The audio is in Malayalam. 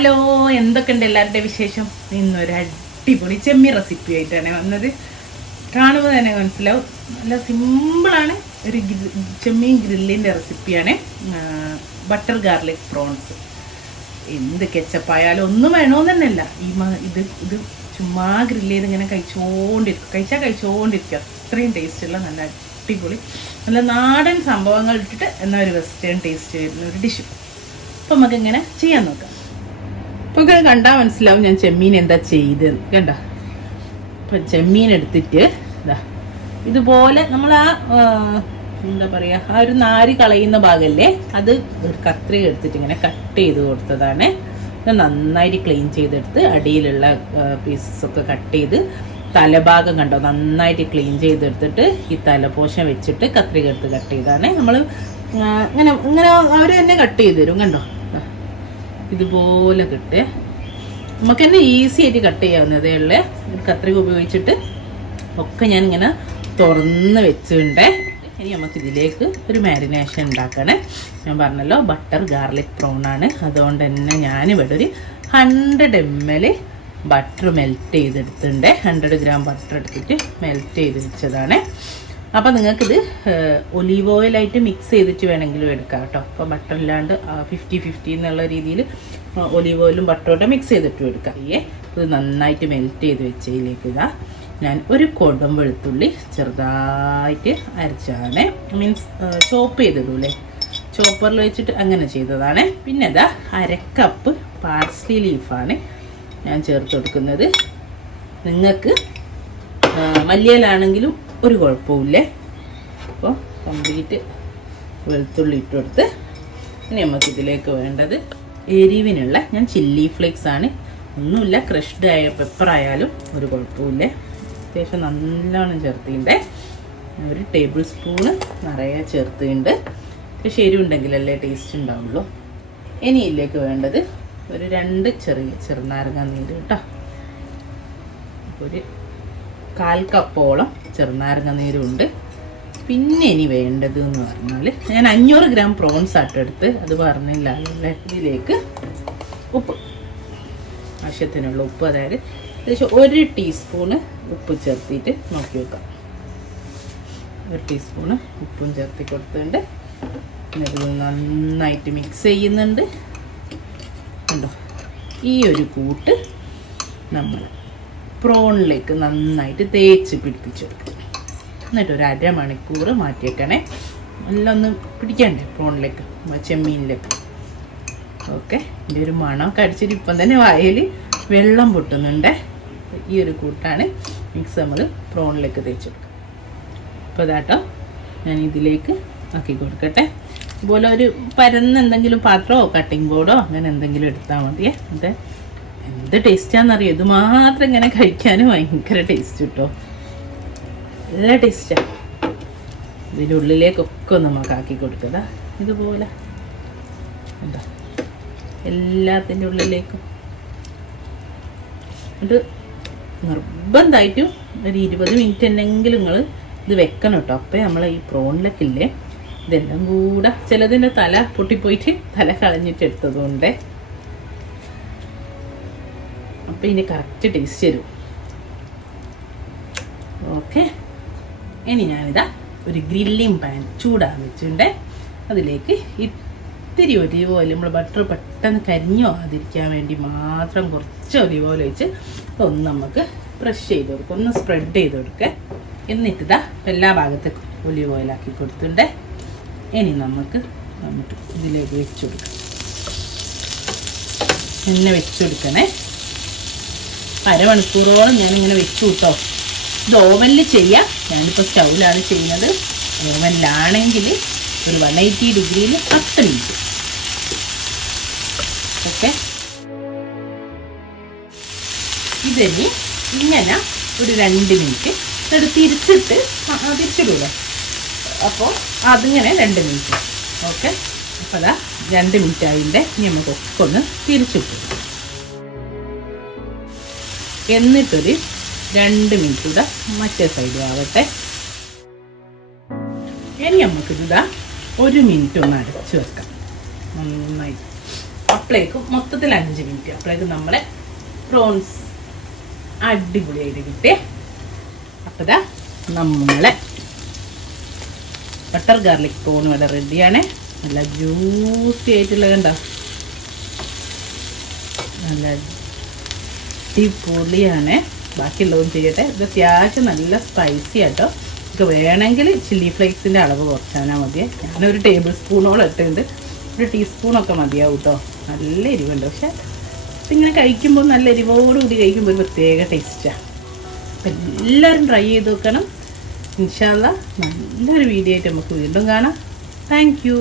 ഹലോ, എന്തൊക്കെയുണ്ട് എല്ലാവരുടെ വിശേഷം? ഇന്നൊരു അടിപൊളി ചെമ്മീൻ റെസിപ്പി ആയിട്ടാണ് വന്നത്. കാണുമ്പോൾ തന്നെ മനസ്സിലാവും, നല്ല സിമ്പിളാണ്. ഒരു ചെമ്മീൻ ഗ്രില്ലിൻ്റെ റെസിപ്പിയാണ്. Butter garlic prawns. എന്ത് കെച്ചപ്പായാലും ഒന്നും വേണമെന്ന് തന്നെയല്ല, ഇത് ചുമ്മാ ഗ്രില്ല് ചെയ്ത് ഇങ്ങനെ കഴിച്ചുകൊണ്ടിരിക്കുക. അത്രയും ടേസ്റ്റുള്ള നല്ല അടിപൊളി നല്ല നാടൻ സംഭവങ്ങൾ ഇട്ടിട്ട് എന്നാൽ ഒരു വെസ്റ്റേൺ ടേസ്റ്റ് വരുന്ന ഒരു ഡിഷ്. അപ്പം നമുക്ക് ഇങ്ങനെ ചെയ്യാൻ നോക്കാം. അപ്പോൾ കണ്ടാൽ മനസ്സിലാവും ഞാൻ ചെമ്മീൻ എന്താ ചെയ്തത്. കണ്ട, ഇപ്പം ചെമ്മീൻ എടുത്തിട്ട് ഇതുപോലെ നമ്മൾ എന്താ പറയുക, ആ ഒരു നാര് കളയുന്ന ഭാഗമല്ലേ, അത് ഒരു കത്രിക എടുത്തിട്ട് ഇങ്ങനെ കട്ട് ചെയ്ത് കൊടുത്തതാണ്. നന്നായിട്ട് ക്ലീൻ ചെയ്തെടുത്ത് അടിയിലുള്ള പീസസ് ഒക്കെ കട്ട് ചെയ്ത്, തലഭാഗം കണ്ടോ നന്നായിട്ട് ക്ലീൻ ചെയ്തെടുത്തിട്ട് ഈ തലപോഷം വെച്ചിട്ട് കത്രിക എടുത്ത് കട്ട് ചെയ്താണ്. നമ്മൾ ഇങ്ങനെ അവർ തന്നെ കട്ട് ചെയ്ത് തരും. കണ്ടോ, ഇതുപോലെ കിട്ടേ, നമുക്ക് തന്നെ ഈസി ആയിട്ട് കട്ട് ചെയ്യാവുന്നതേ ഉള്ളേ. ഒരു കത്രിക ഉപയോഗിച്ചിട്ട് ഒക്കെ ഞാനിങ്ങനെ തുറന്ന് വെച്ചിട്ടുണ്ട്. ഇനി നമുക്ക് ഇതിലേക്ക് ഒരു മാരിനേഷൻ ഉണ്ടാക്കണേ. ഞാൻ പറഞ്ഞല്ലോ ബട്ടർ ഗാർലിക് പ്രോൺ ആണ്, അതുകൊണ്ട് തന്നെ ഞാനിവിടെ ഒരു 100 ml ബട്ടർ മെൽറ്റ് ചെയ്തെടുത്തിട്ടുണ്ട്. 100 gram ബട്ടർ എടുത്തിട്ട് മെൽറ്റ് ചെയ്ത് വെച്ചതാണ്. അപ്പോൾ നിങ്ങൾക്കിത് ഒലീവ് ഓയിലായിട്ട് മിക്സ് ചെയ്തിട്ട് വേണമെങ്കിലും എടുക്കാം കേട്ടോ. അപ്പോൾ ബട്ടർ ഇല്ലാണ്ട് 50-50 എന്നുള്ള രീതിയിൽ ഒലീവ് ഓയിലും ബട്ടറോടെ മിക്സ് ചെയ്തിട്ടും എടുക്കാം. ഇത് നന്നായിട്ട് മെൽറ്റ് ചെയ്ത് വെച്ചതിലേക്ക് ഞാൻ ഒരു കൊടം വെളുത്തുള്ളി ചെറുതായിട്ട് അരച്ചാണ്, മീൻസ് ചോപ്പ് ചെയ്തിടൂലേ, ചോപ്പറിൽ വെച്ചിട്ട് അങ്ങനെ ചെയ്തതാണ്. പിന്നെ ഇതാ 1/2 കപ്പ് പാർസ്ലി ലീഫാണ് ഞാൻ ചേർത്ത് കൊടുക്കുന്നത്. നിങ്ങൾക്ക് മല്ലിയിലാണെങ്കിലും ഒരു കുഴപ്പമില്ലേ. അപ്പോൾ കംപ്ലീറ്റ് വെളുത്തുള്ളി ഇട്ട് കൊടുത്ത് ഇനി നമുക്കിതിലേക്ക് വേണ്ടത് എരിവിനുള്ള ഞാൻ ചില്ലി ഫ്ലേക്സ് ആണ്. ഒന്നുമില്ല, ക്രഷ്ഡ് ആയ പെപ്പർ ആയാലും ഒരു കുഴപ്പമില്ല. അത്യാവശ്യം നല്ലോണം ചേർത്തിട്ടുണ്ട്. 1 ടേബിൾ സ്പൂണ് നിറയെ ചേർത്തിട്ടുണ്ട്. പക്ഷേ എരിവുണ്ടെങ്കിലല്ലേ ടേസ്റ്റ് ഉണ്ടാവുള്ളൂ. ഇനി ഇതിലേക്ക് വേണ്ടത് ഒരു 2 ചെറുനാരങ്ങ നീര് കേട്ടോ. ഒരു 1/4 കപ്പോളം ചെറുനാരങ്ങ നീരുണ്ട്. പിന്നെ ഇനി വേണ്ടത് എന്ന് പറഞ്ഞാൽ ഞാൻ 500 gram പ്രോൺസ് ആട്ടെടുത്ത്, അത് പറഞ്ഞില്ല അല്ലേ. ഇതിലേക്ക് ഉപ്പ്, ആവശ്യത്തിനുള്ള ഉപ്പ്, അതായത് ഏകദേശം 1 ടീസ്പൂണ് ഉപ്പ് ചേർത്തിട്ട് നോക്കി വെക്കാം. 1 ടീസ്പൂണ് ഉപ്പും ചേർത്തി കൊടുത്തിട്ടുണ്ട്. ഇത് നന്നായിട്ട് മിക്സ് ചെയ്യുന്നുണ്ട്. കണ്ടോ, ഈ ഒരു കൂട്ട് നമ്മൾ പ്രോണിലേക്ക് നന്നായിട്ട് തേച്ച് പിടിപ്പിച്ചെടുക്കുക. എന്നിട്ട് ഒരു 1/2 മണിക്കൂർ മാറ്റി വെക്കണേ. എല്ലാം ഒന്ന് പിടിക്കണ്ടേ പ്രോണിലേക്ക്, ചെമ്മീനിലേക്ക്. ഓക്കെ, ഇതിൻ്റെ ഒരു മണമൊക്കെ അടിച്ചിട്ട് ഇപ്പം തന്നെ വായിൽ വെള്ളം പൊട്ടുന്നുണ്ട്. ഈ ഒരു കൂട്ടാണ് മിക്സ് നമ്മൾ പ്രോണിലേക്ക് തേച്ച് കൊടുക്കുക. അപ്പോൾ ഇതാട്ടോ ഞാൻ ഇതിലേക്ക് ആക്കി കൊടുക്കട്ടെ. അതുപോലെ ഒരു പരന്ന എന്തെങ്കിലും പാത്രമോ കട്ടിംഗ് ബോർഡോ അങ്ങനെ എന്തെങ്കിലും എടുത്താൽ മതിയേ. എന്ത് ടേസ്റ്റാണെന്നറിയോ, ഇത് മാത്രം ഇങ്ങനെ കഴിക്കാനും ഭയങ്കര ടേസ്റ്റ് കിട്ടോ, നല്ല ടേസ്റ്റാണ്. ഇതിൻ്റെ ഉള്ളിലേക്കൊക്കെ നമുക്ക് ആക്കി കൊടുക്കുക. ഇതുപോലെ എന്താ എല്ലാത്തിൻ്റെ ഉള്ളിലേക്കും. ഇത് നിർബന്ധമായിട്ടും ഒരു 20 മിനിറ്റ് എന്നെങ്കിലും നിങ്ങൾ ഇത് വെക്കണം കേട്ടോ. അപ്പോൾ നമ്മൾ ഈ പ്രോണിലൊക്കെ ഇല്ലേ, ഇതെല്ലാം കൂടെ ചിലതിൻ്റെ തല പൊട്ടിപ്പോയിട്ട് തല കളഞ്ഞിട്ട് എടുത്തതുകൊണ്ട് അപ്പം ഇനി കറക്റ്റ് ടേസ്റ്റ് തരും. ഓക്കെ, ഇനി ഞാനിതാ ഒരു ഗ്രില്ലിംഗ് പാൻ ചൂടാൻ വെച്ചിട്ടുണ്ട്. അതിലേക്ക് ഇത്തിരി ഒലിവ് ഓയിൽ, നമ്മൾ ബട്ടർ പെട്ടെന്ന് കരിഞ്ഞു പോകാതിരിക്കാൻ വേണ്ടി മാത്രം കുറച്ച് ഒലിവ് ഓയിൽ വെച്ച് ഒന്ന് നമുക്ക് ബ്രഷ് ചെയ്ത് കൊടുക്കുക, ഒന്ന് സ്പ്രെഡ് ചെയ്ത് കൊടുക്കുക. എന്നിട്ടിതാ എല്ലാ ഭാഗത്തേക്കും ഒലിവ് ഓയിലാക്കി കൊടുത്തിട്ടുണ്ട്. ഇനി നമുക്ക് ഇതിലേക്ക് വെച്ച് കൊടുക്കാം. എന്നെ വെച്ച് കൊടുക്കണേ. 1/2 മണിക്കൂറോളം ഞാനിങ്ങനെ വെച്ചു കേട്ടോ. ഇത് ഓവനിൽ ചെയ്യാം, ഞാനിപ്പോൾ സ്റ്റൗവിലാണ് ചെയ്യുന്നത്. ഓവനിലാണെങ്കിൽ ഒരു 180 ഡിഗ്രിയിൽ 10 മിനിറ്റ്. ഓക്കെ, ഇതിന് ഇങ്ങനെ ഒരു 2 മിനിറ്റ് തിരിച്ചിട്ട് തിരിച്ചിടൂല. അപ്പോൾ അതിങ്ങനെ 2 മിനിറ്റ്. ഓക്കെ, അപ്പോൾ അതാ 2 മിനിറ്റ് ആയില്ലേ. ഇനി നമുക്കൊക്കെ ഒന്ന് തിരിച്ചിട്ടു. എന്നിട്ടൊരു 2 മിനിറ്റ് കൂടെ മറ്റേ സൈഡ് ആവട്ടെ. ഇനി നമുക്കിതാ 1 മിനിറ്റ് ഒന്ന് അടച്ചു വെക്കാം. നന്നായി അപ്പോഴേക്കും മൊത്തത്തിൽ 5 മിനിറ്റ്. അപ്പോഴേക്കും നമ്മളെ പ്രോൺസ് അടിപൊളിയായിട്ട് കിട്ടേ. അപ്പോൾ ഇതാ നമ്മളെ ബട്ടർ ഗാർലിക് പ്രോൺ ഇവിടെ റെഡിയാണ്. നല്ല ജ്യൂസി ആയിട്ടുള്ള കണ്ടോ, നല്ല അടിപൊളിയാണ്. ബാക്കിയുള്ളതും ചെയ്യട്ടെ. ഇത് അത്യാവശ്യം നല്ല സ്പൈസി ആട്ടോ. നമുക്ക് വേണമെങ്കിൽ ചില്ലി ഫ്ലേക്സിൻ്റെ അളവ് കുറച്ചാൽ മതിയെ. ഞാനൊരു ടേബിൾ സ്പൂണോളം ഇട്ടുണ്ട്. ഒരു ടീസ്പൂണൊക്കെ മതിയാവും കേട്ടോ. നല്ല എരിവുണ്ട്. പക്ഷെ ഇതിങ്ങനെ കഴിക്കുമ്പോൾ നല്ല എരിവോടുകൂടി കഴിക്കുമ്പോൾ ഒരു പ്രത്യേക ടേസ്റ്റാണ്. അപ്പം എല്ലാവരും ട്രൈ ചെയ്ത് നോക്കണം. ഇൻഷാ അല്ലാഹ് നല്ലൊരു വീഡിയോ ആയിട്ട് നമുക്ക് വീണ്ടും കാണാം. Thank you.